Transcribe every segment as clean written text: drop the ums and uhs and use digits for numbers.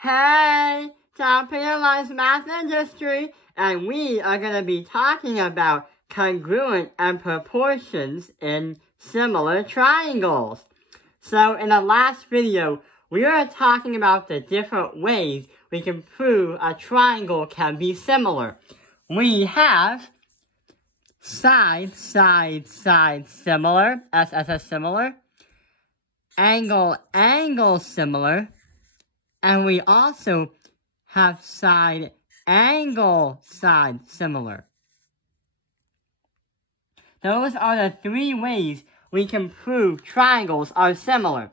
Hey, top Lines Math and History, and we are going to be talking about congruent and proportions in similar triangles. So in the last video, we were talking about the different ways we can prove a triangle can be similar. We have side, similar, S similar, angle, similar, and we also have side, similar. Those are the three ways we can prove triangles are similar.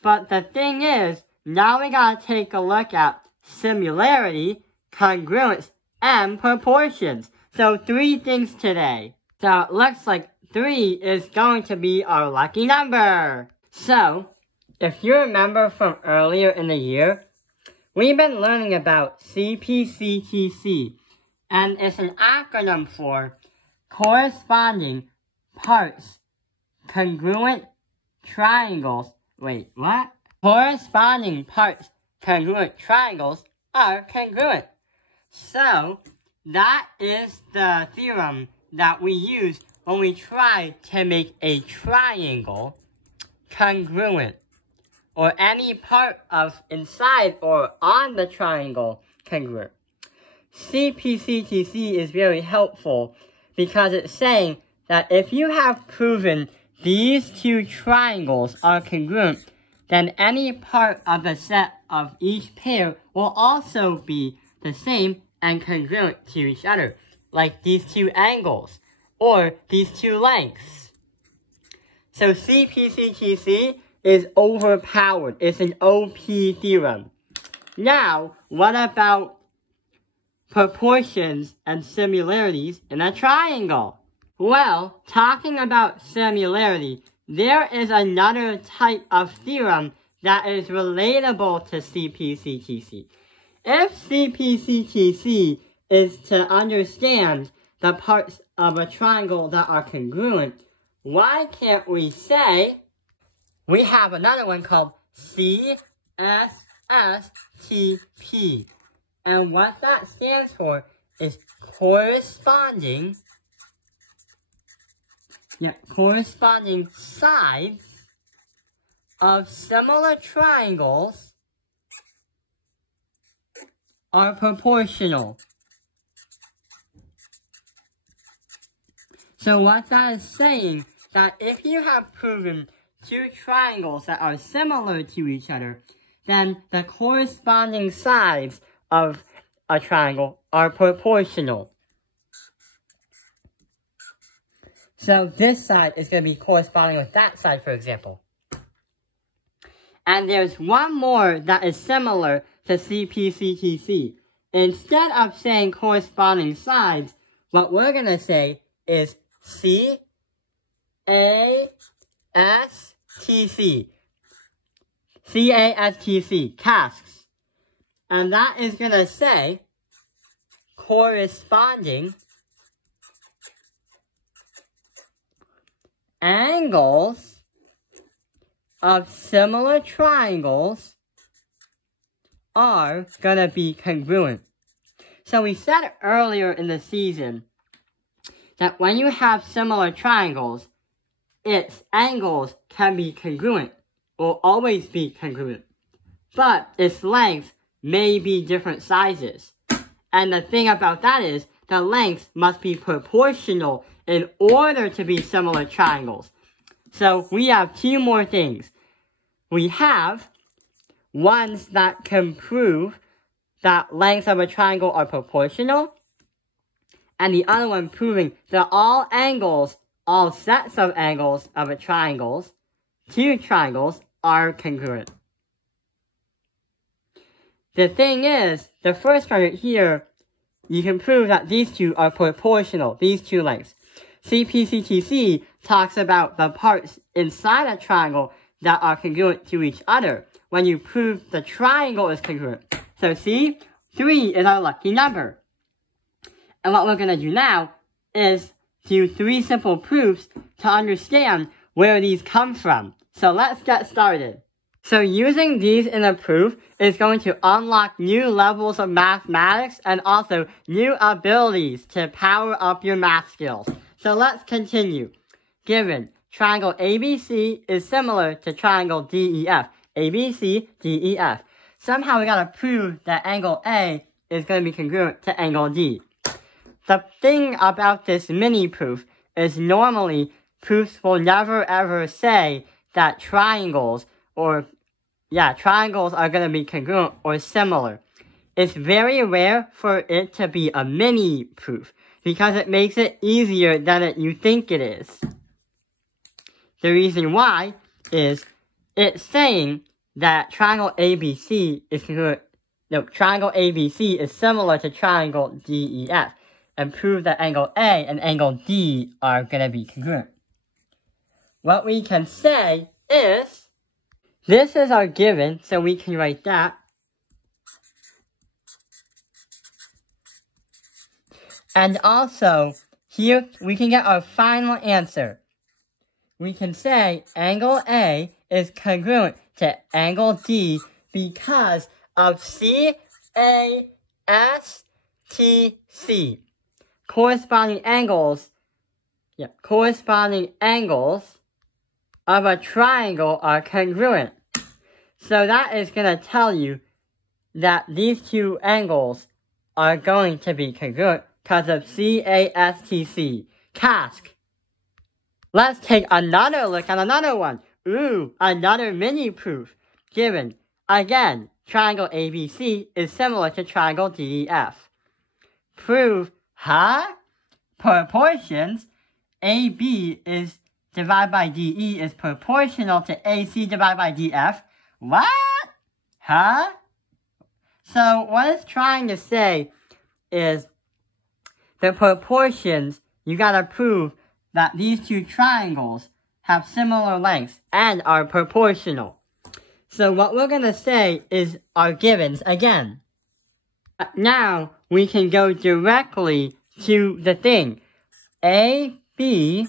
But the thing is, now we gotta take a look at similarity, congruence, and proportions. So 3 things today. So it looks like 3 is going to be our lucky number. So, if you remember from earlier in the year, we've been learning about CPCTC, and it's an acronym for corresponding parts, congruent triangles. Wait, what? Corresponding parts, congruent triangles are congruent. So, that is the theorem that we use when we try to make a triangle congruent, or any part of inside or on the triangle congruent. CPCTC is very helpful because it's saying that if you have proven these 2 triangles are congruent, then any part of the set of each pair will also be the same and congruent to each other, like these 2 angles, or these 2 lengths. So CPCTC is overpowered. It's an OP theorem. Now, what about proportions and similarities in a triangle? Well, talking about similarity, there is another type of theorem that is relatable to CPCTC. If CPCTC is to understand the parts of a triangle that are congruent, why can't we say we have another one called CSSTP? And what that stands for is corresponding sides of similar triangles are proportional. So what that is saying, that if you have proven 2 triangles that are similar to each other, then the corresponding sides of a triangle are proportional. So this side is going to be corresponding with that side, for example. And there's one more that is similar to CPCTC. Instead of saying corresponding sides, what we're going to say is CASTC. CASTC, casks. And that is going to say corresponding angles of similar triangles are going to be congruent. So we said earlier in the season that when you have similar triangles, its angles can be congruent, will always be congruent, but its lengths may be different sizes. And the thing about that is, the lengths must be proportional in order to be similar triangles. So we have 2 more things. We have ones that can prove that lengths of a triangle are proportional, and the other one proving that all sets of angles of a 2 triangles, are congruent. The thing is, the first one right here, you can prove that these 2 are proportional, these 2 lengths. CPCTC talks about the parts inside a triangle that are congruent to each other when you prove the triangle is congruent. So see, 3 is our lucky number. And what we're going to do now is do 3 simple proofs to understand where these come from. So let's get started. So using these in a proof is going to unlock new levels of mathematics and also new abilities to power up your math skills. So let's continue. Given triangle ABC is similar to triangle DEF. ABC, DEF. Somehow we gotta prove that angle A is going to be congruent to angle D. The thing about this mini proof is normally proofs will never ever say that triangles are going to be congruent or similar. It's very rare for it to be a mini proof because it makes it easier than you think it is. The reason why is it's saying that triangle ABC is congruent. No, triangle ABC is similar to triangle DEF, and prove that angle A and angle D are going to be congruent. What we can say is, this is our given, so we can write that. And also, here we can get our final answer. We can say angle A is congruent to angle D because of CASTC. Corresponding angles of a triangle are congruent. So that is going to tell you that these two angles are going to be congruent because of CASTC. CASC. Let's take another look at another one. Ooh, another mini proof. Given, again, triangle ABC is similar to triangle DEF. Prove, proportions. AB is divided by DE is proportional to AC divided by DF. What? So what it's trying to say is the proportions, you gotta prove that these two triangles have similar lengths and are proportional. So what we're gonna say is our givens again. Now we can go directly to the thing. AB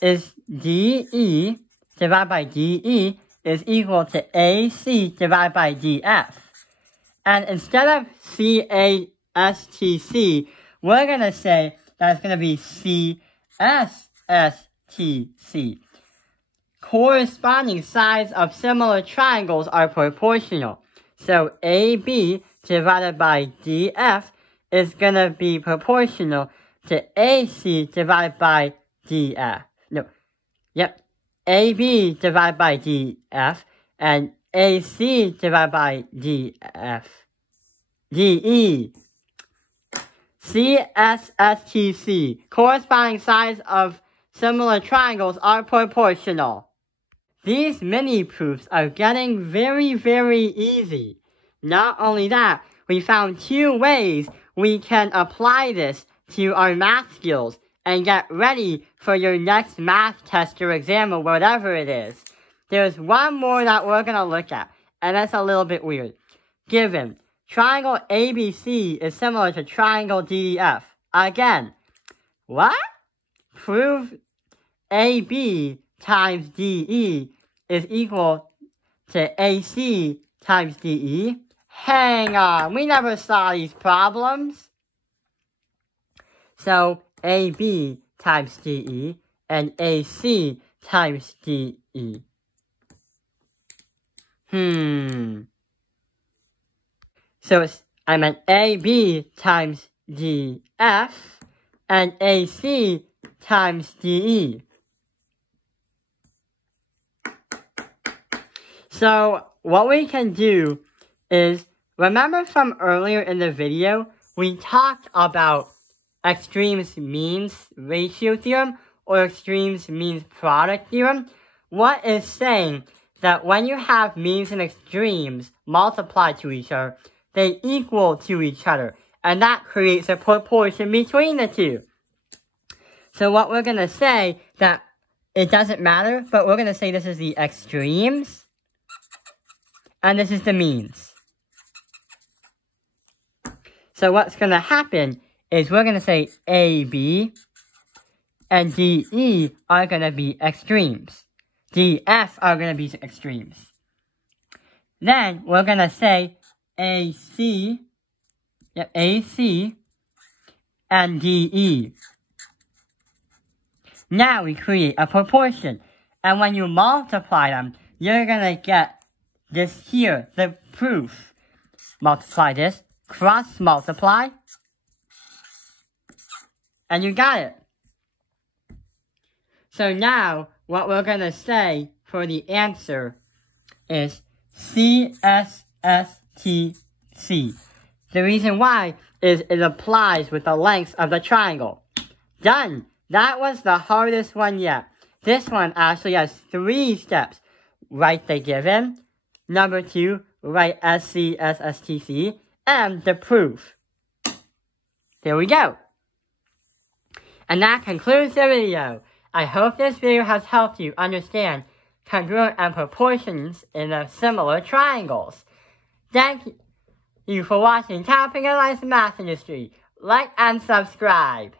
is DE divided by DE is equal to AC divided by DF. And instead of CASTC, we're going to say that it's going to be CSSTC. Corresponding sides of similar triangles are proportional. So AB divided by DF is going to be proportional to AC divided by DF. AB divided by DF and AC divided by DF. DE. CSSTC. Corresponding sides of similar triangles are proportional. These mini proofs are getting very, very easy. Not only that, we found 2 ways we can apply this to our math skills and get ready for your next math test or exam or whatever it is. There's one more that we're going to look at, and that's a little bit weird. Given, triangle ABC is similar to triangle DEF. Again, what? Prove AB times DE is equal to AC times DE. Hang on, we never saw these problems. So, AB times DE and AC times DE. So I meant AB times DF and AC times DE. So what we can do is, remember from earlier in the video, we talked about extremes means ratio theorem or extremes means product theorem. What is saying that when you have means and extremes multiplied to each other, they equal to each other, and that creates a proportion between the two. So what we're going to say that it doesn't matter, but we're going to say this is the extremes, and this is the means. So what's going to happen is we're going to say AB and DE are going to be extremes. DF are going to be extremes. Then we're going to say AC and DE. Now we create a proportion. And when you multiply them, you're going to get this here, the proof. Multiply this, cross multiply, and you got it. So now, what we're going to say for the answer is CSSTC. The reason why is it applies with the lengths of the triangle. Done! That was the hardest one yet. This one actually has 3 steps. Write the given. Number 2, write SCSSTC. And the proof. There we go. And that concludes the video. I hope this video has helped you understand congruent and proportions in the similar triangles. Thank you for watching Topic of Life's Math Industry. Like and subscribe.